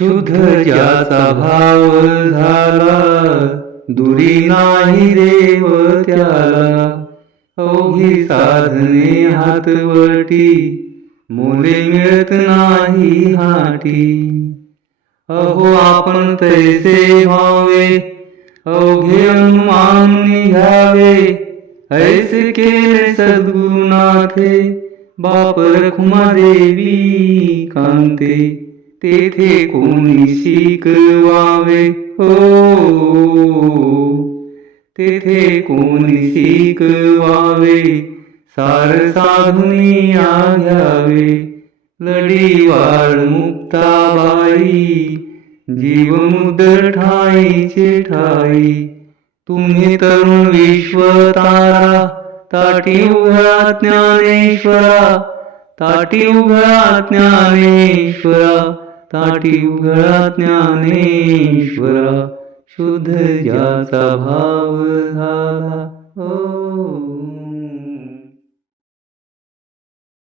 शुद्ध ज्याचा भाव झाला, दुरी नाही देव त्याला. अवघी साधने हातवटी, मुले मिळत नाही हाटी. अहो आपण तैसे व्हावे, अवघे अनुमान निघावे. ऐसे केले सद्गुरुनाथे, बाप रखुमादेवी कांते. तेथे कोणी शिकवावे हो, तेथे कोणी शिकवावे. सार साधुनी घ्यावे, लढी वाळ मुक्ताबाई. जीव मुदर ठाईचे ठाई. तुम्ही तरुण विश्वतारा, ताटी उघडा ज्ञानेश्वरा. ताटी उघडा ज्ञानेश्वरा, ताटी उघडा ज्ञानेश्वरा. शुद्ध ज्याचा भाव झाला.